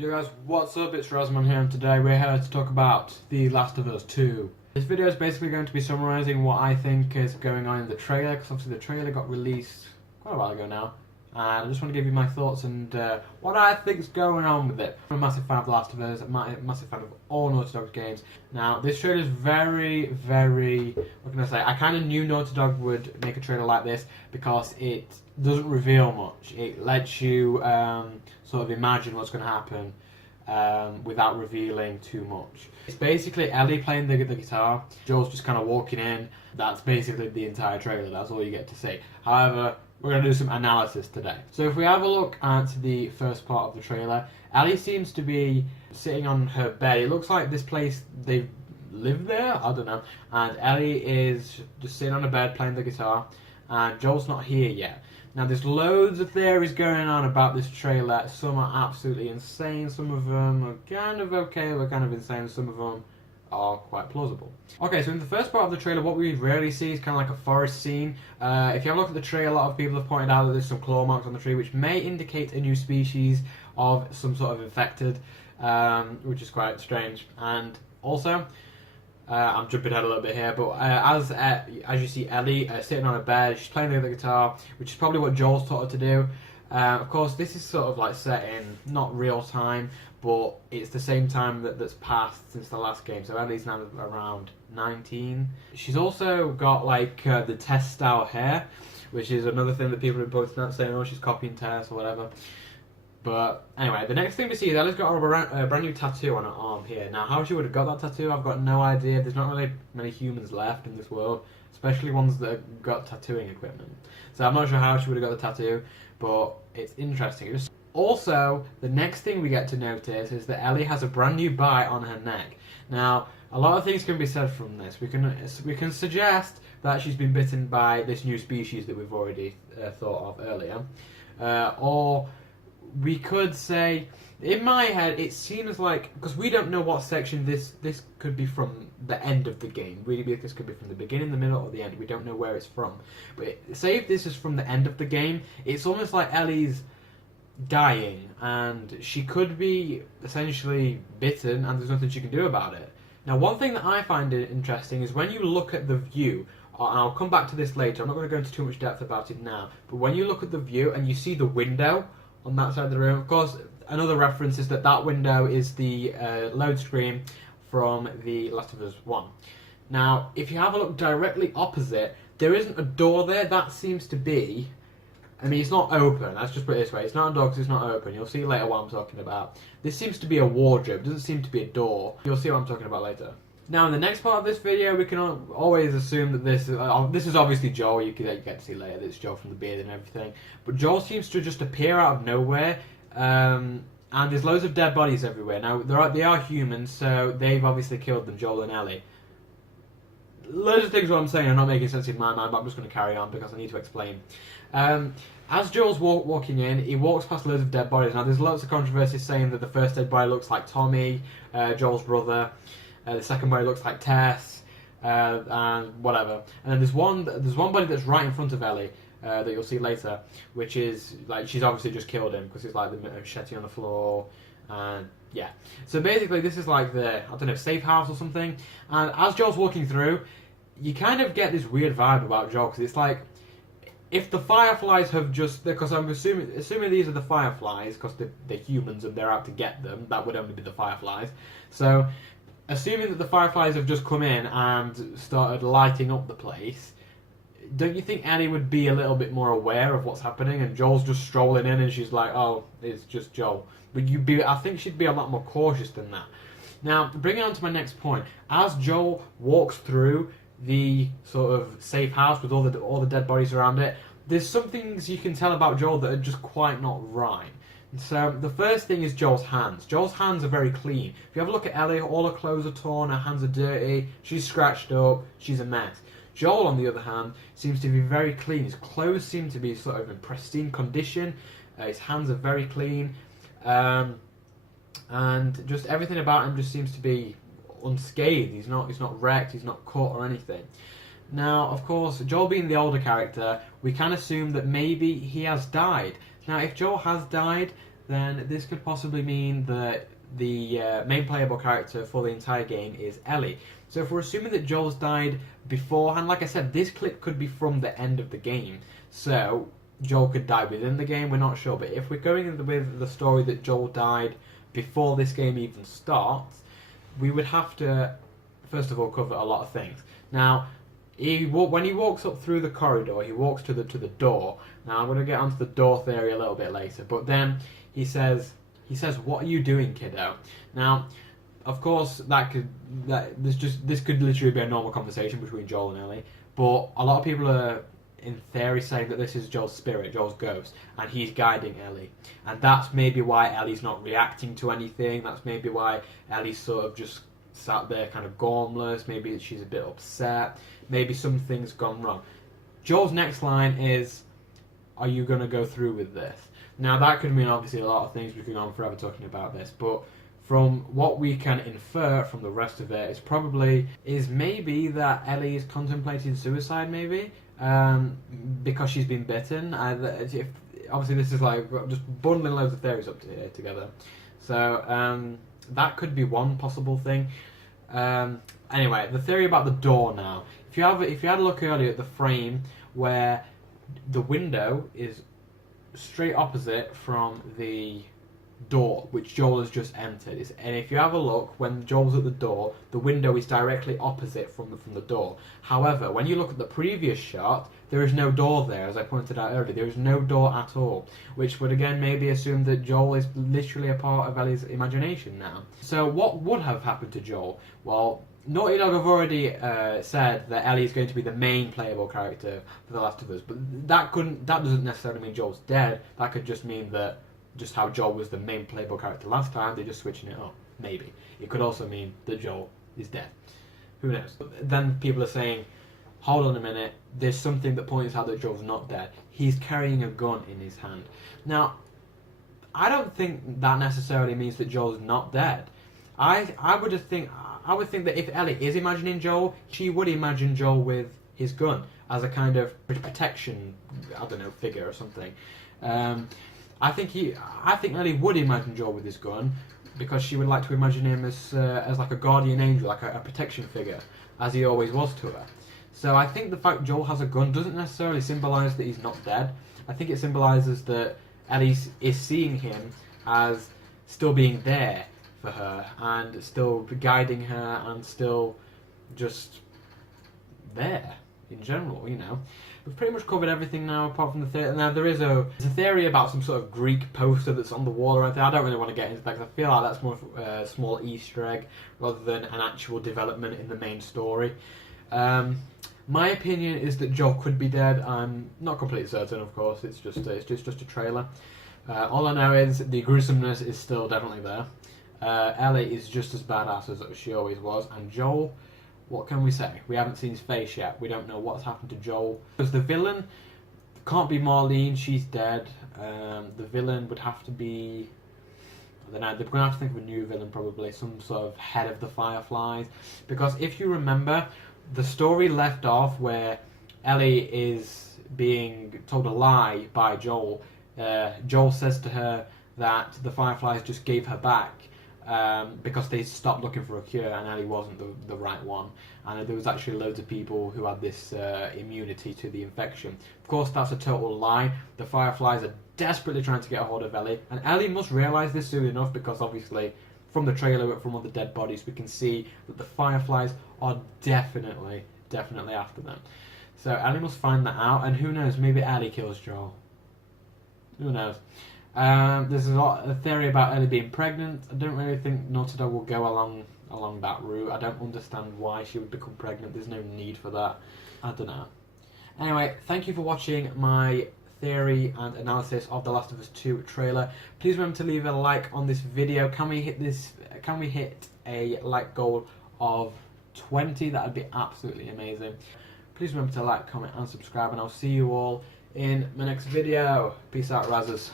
Yo guys, what's up? It's Razman here, and today we're here to talk about The Last of Us 2. This video is basically going to be summarising what I think is going on in the trailer, because obviously the trailer got released quite a while ago now. And I just want to give you my thoughts and what I think is going on with it. I'm a massive fan of The Last of Us, I'm a massive fan of all Naughty Dog games. Now, this trailer is very, what can I say? I kind of knew Naughty Dog would make a trailer like this because it doesn't reveal much. It lets you sort of imagine what's going to happen without revealing too much. It's basically Ellie playing the guitar, Joel's just kind of walking in. That's basically the entire trailer, that's all you get to see. However, we're going to do some analysis today. So if we have a look at the first part of the trailer, Ellie seems to be sitting on her bed. It looks like this place, they live there? I don't know. And Ellie is just sitting on a bed playing the guitar, and Joel's not here yet. Now there's loads of theories going on about this trailer. Some are absolutely insane, some of them are kind of okay, they're kind of insane, some of them are quite plausible. Okay, so in the first part of the trailer, what we rarely see is kind of like a forest scene. If you have a look at the tree, a lot of people have pointed out that there's some claw marks on the tree, which may indicate a new species of some sort of infected, which is quite strange. And also, I'm jumping ahead a little bit here, but as you see Ellie sitting on a bed, she's playing the guitar, which is probably what Joel's taught her to do. Of course, this is sort of like set in not real time, but it's the same time that's passed since the last game. So Ellie's now around 19. She's also got like the Tess style hair, which is another thing that people have pointed out, saying, oh, she's copying Tess or whatever. But anyway, the next thing we see is Ellie's got a brand new tattoo on her arm here. Now, how she would have got that tattoo, I've got no idea. There's not really many humans left in this world, especially ones that have got tattooing equipment. So I'm not sure how she would have got the tattoo, but it's interesting. Also, the next thing we get to notice is that Ellie has a brand new bite on her neck. Now, a lot of things can be said from this. We can suggest that she's been bitten by this new species that we've already thought of earlier, or we could say, in my head, it seems like, because we don't know what section this could be from the end of the game. Really, this could be from the beginning, the middle, or the end. We don't know where it's from. But say if this is from the end of the game, it's almost like Ellie's dying, and she could be essentially bitten, and there's nothing she can do about it. Now, one thing that I find interesting is when you look at the view, and I'll come back to this later, I'm not going to go into too much depth about it now, but when you look at the view and you see the window on that side of the room, of course, another reference is that window is the load screen from The Last of Us 1. Now, if you have a look directly opposite, there isn't a door there. That seems to be, I mean, it's not open, let's just put it this way. It's not a door because it's not open. You'll see later what I'm talking about. This seems to be a wardrobe. It doesn't seem to be a door. You'll see what I'm talking about later. Now, in the next part of this video, we can always assume that this is obviously Joel. You get to see later that it's Joel from the beard and everything. But Joel seems to just appear out of nowhere. And there's loads of dead bodies everywhere. Now, they are humans, so they've obviously killed them, Joel and Ellie. Loads of things what I'm saying are not making sense in my mind, but I'm just going to carry on because I need to explain. As Joel's walking in, he walks past loads of dead bodies. Now, there's lots of controversy saying that the first dead body looks like Tommy, Joel's brother. The second body looks like Tess, and whatever. And then there's one body that's right in front of Ellie that you'll see later, which is like she's obviously just killed him because it's like the machete on the floor. And yeah, so basically this is like the, I don't know, safe house or something. And as Joel's walking through, you kind of get this weird vibe about Joel, because it's like, if the Fireflies have just, because I'm assuming these are the Fireflies because they're humans and they're out to get them, that would only be the Fireflies. So, assuming that the Fireflies have just come in and started lighting up the place, don't you think Ellie would be a little bit more aware of what's happening? And Joel's just strolling in and she's like, oh, it's just Joel. But I think she'd be a lot more cautious than that. Now, bringing on to my next point, as Joel walks through the sort of safe house with all the dead bodies around it, there's some things you can tell about Joel that are just quite not right. So the first thing is Joel's hands. Joel's hands are very clean. If you have a look at Ellie, all her clothes are torn, her hands are dirty, she's scratched up, she's a mess. Joel, on the other hand, seems to be very clean. His clothes seem to be sort of in pristine condition, his hands are very clean, and just everything about him just seems to be unscathed. He's not wrecked, he's not cut or anything. Now, of course, Joel being the older character, we can assume that maybe he has died. Now, if Joel has died, then this could possibly mean that the main playable character for the entire game is Ellie. So if we're assuming that Joel's died beforehand, like I said, this clip could be from the end of the game. So Joel could die within the game, we're not sure. But if we're going with the story that Joel died before this game even starts, we would have to, first of all, cover a lot of things. Now, when he walks up through the corridor, he walks to the door. Now, I'm going to get onto the door theory a little bit later. But then he says, "What are you doing, kiddo?" Now, of course, this could literally be a normal conversation between Joel and Ellie. But a lot of people are, in theory, saying that this is Joel's spirit, Joel's ghost, and he's guiding Ellie. And that's maybe why Ellie's not reacting to anything. That's maybe why Ellie's sort of just sat there kind of gormless. Maybe she's a bit upset. Maybe something's gone wrong. Joel's next line is, "Are you going to go through with this?" Now, that could mean obviously a lot of things. We could go on forever talking about this. But from what we can infer from the rest of it, is maybe that Ellie is contemplating suicide, maybe. Because she's been bitten. Obviously, this is like just bundling loads of theories up together. So that could be one possible thing. Anyway, the theory about the door now. If you had a look earlier at the frame where the window is straight opposite from the door which Joel has just entered, and if you have a look, when Joel's at the door, the window is directly opposite from the door. However, when you look at the previous shot, there is no door there. As I pointed out earlier, there is no door at all, which would again maybe assume that Joel is literally a part of Ellie's imagination now. So what would have happened to Joel? Well, Naughty Dog have already said that Ellie is going to be the main playable character for The Last of Us, but that doesn't necessarily mean Joel's dead. That could just mean that just how Joel was the main playable character last time, they're just switching it up. Maybe. It could also mean that Joel is dead. Who knows? Then people are saying, hold on a minute, there's something that points out that Joel's not dead. He's carrying a gun in his hand. Now, I don't think that necessarily means that Joel's not dead. I would think that if Ellie is imagining Joel, she would imagine Joel with his gun as a kind of protection, I don't know, figure or something. I think Ellie would imagine Joel with his gun because she would like to imagine him as like a guardian angel, like a protection figure, as he always was to her. So I think the fact Joel has a gun doesn't necessarily symbolise that he's not dead. I think it symbolises that Ellie is seeing him as still being there for her and still guiding her and still just there in general, you know. We've pretty much covered everything now apart from the theory. Now there's a theory about some sort of Greek poster that's on the wall or anything. I don't really want to get into that because I feel like that's more a small Easter egg rather than an actual development in the main story. My opinion is that Joel could be dead. I'm not completely certain, of course. It's just a trailer. All I know is the gruesomeness is still definitely there. Ellie is just as badass as she always was, and Joel, what can we say? We haven't seen his face yet. We don't know what's happened to Joel. Because the villain can't be Marlene. She's dead. The villain would have to be, I don't know, they're going to have to think of a new villain probably. Some sort of head of the Fireflies. Because if you remember, the story left off where Ellie is being told a lie by Joel. Joel says to her that the Fireflies just gave her back because they stopped looking for a cure and Ellie wasn't the right one. And there was actually loads of people who had this immunity to the infection. Of course, that's a total lie. The Fireflies are desperately trying to get a hold of Ellie. And Ellie must realise this soon enough because obviously from the trailer, from all the dead bodies, we can see that the Fireflies are definitely after them. So Ellie must find that out, and who knows, maybe Ellie kills Joel. Who knows? There's a theory about Ellie being pregnant. I don't really think Naughty Dog will go along that route. I don't understand why she would become pregnant. There's no need for that. I don't know. Anyway, thank you for watching my theory and analysis of The Last of Us 2 trailer. Please remember to leave a like on this video. Can we hit a like goal of 20? That would be absolutely amazing. Please remember to like, comment and subscribe, and I'll see you all in my next video. Peace out, Razzers.